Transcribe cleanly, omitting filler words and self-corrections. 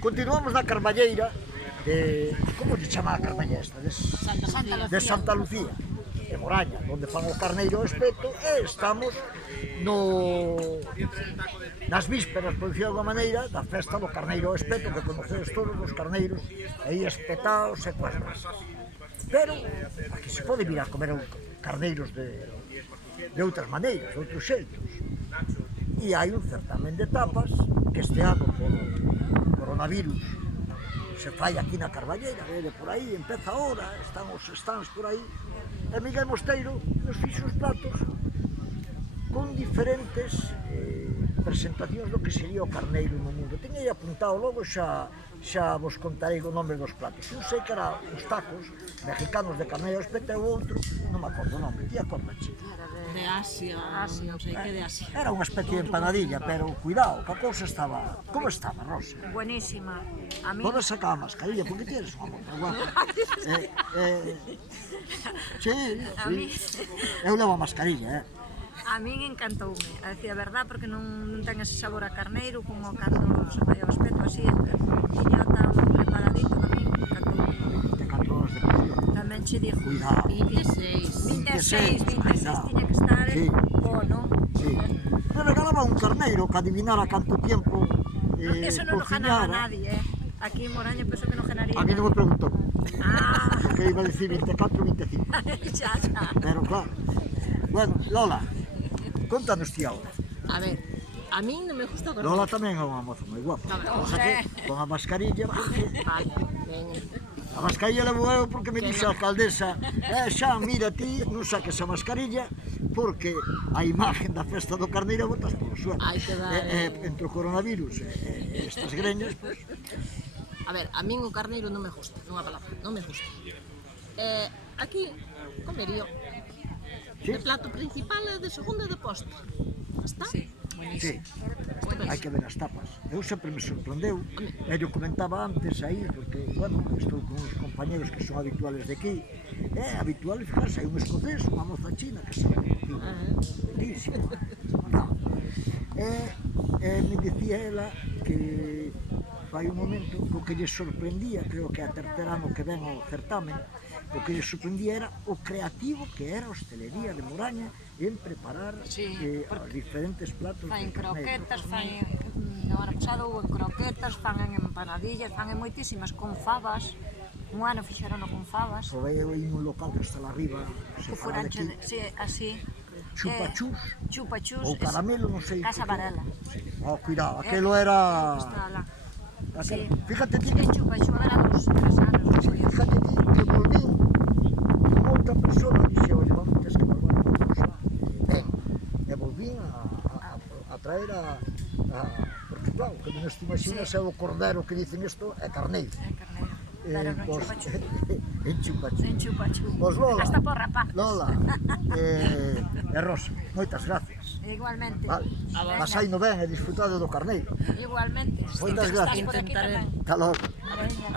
Continuamos na Carballeira de... Como lle chama a Carballeira esta? De Santa Lucía, de Moraña, onde fan o carneiro ao espeto, e estamos nas vísperas, por dicirlo de alguma maneira, da festa do carneiro ao espeto, que conocedes todos os carneiros aí espetados e coas brasas. Pero aquí se pode vir a comer carneiros de outras maneiras, de outros xeitos. E hai un certamen de tapas que este ano, por coronavirus, se fai aquí na Carballeira, de por aí, empeza ahora, están os stands por aí, e Miguel Mosteiro nos fixo os platos con diferentes presentacións do que sería o carneiro no mundo. Tiña aí apuntado, logo xa vos contarei o nome dos platos. Eu sei que era os tacos mexicanos de carneiro ao espeto e o outro, non me acordo o nome, ti acordache? De Asia, non sei que de Asia. Era unha especie de empanadilla, pero cuidado, que a cousa estaba... Como estaba, Rosa? Buenísima. A mí... Podes sacar a mascarilla, porque tienes unha boca guapa. Sí, eu levo a mascarilla, A min encantoume, a decir a verdad, porque non ten ese sabor a carneiro como cando se fai ao espeto así, tiña tan preparadito que a min encantoume. 24 horas de cocción. Tamén che digo, Cuidado. 26 tiña que estar no? Sí. Me regalaba un carneiro que adivinara canto tiempo Eso non lo ganaba nadie, Aquí en Moraña penso que non ganaría. A mí non me preguntou. Ah. Que iba a decir 24 ou 25. Xa. Pero claro. Bueno, Lola, contanos ti ahora. A ver, a min non me gusta o carneiro. Lola tamén é unha moza moi guapa. Cosa que con a mascarilla, porque... Vale, veña. A mascarilla levo eu porque me dixo a alcaldesa xa, mira ti, non saques a mascarilla porque a imagen da festa do carneiro botas polo suelo. Hai que dar... Entre o coronavirus e estas greñas, pois... A ver, a min o carneiro non me gusta, nunha palabra, non me gusta. Aquí comería de plato principal e de segundo e de postre. Está? Sí, Sí, hai que ver as tapas. Eu sempre me sorprendeu, e eu comentaba antes aí, porque, bueno, estou con uns compañeros que son habituales de aquí, é habitual, fijarse, hai un escocés, unha moza china que se buenísimo. Me dicía ela que fai un momento o que lle sorprendía, creo que a terceira ano que ven ao certamen, o que lle sorprendía era o creativo que era a hostelería de Moraña en preparar os diferentes platos de Fan carneiro. croquetas, no ano pasado houve croquetas, fan en empanadillas, fan en moitísimas, con fabas. Un ano fixerono con fabas. Provei eu aí nun local que está lá arriba, Que separado furancho, aquí, así. chupachús, Chupachús. ou caramelo, non sei. Casa Varela. Oh, cuidado, aquelo era... Está lá. Sí. Fíjate ti En que... chupachú, era dos 3 anos. Fíjate ti que volví con outra persona, dixe, oye, vamos, tens que probar unha cousa. E volví a traer porque claro, que non te imaginas é o cordero que dicen isto é carneiro. É carneiro. Pero non chupachú. En chupachú. En chupachú. Pois Lola. Hasta por rapaz. Lola. E Rosa, moitas gracias. Igualmente. Vale. Pasaino ben e disfrutado do carneiro. Igualmente. Moitas gracias. Estás por aquí tamén. Hasta logo. Veña.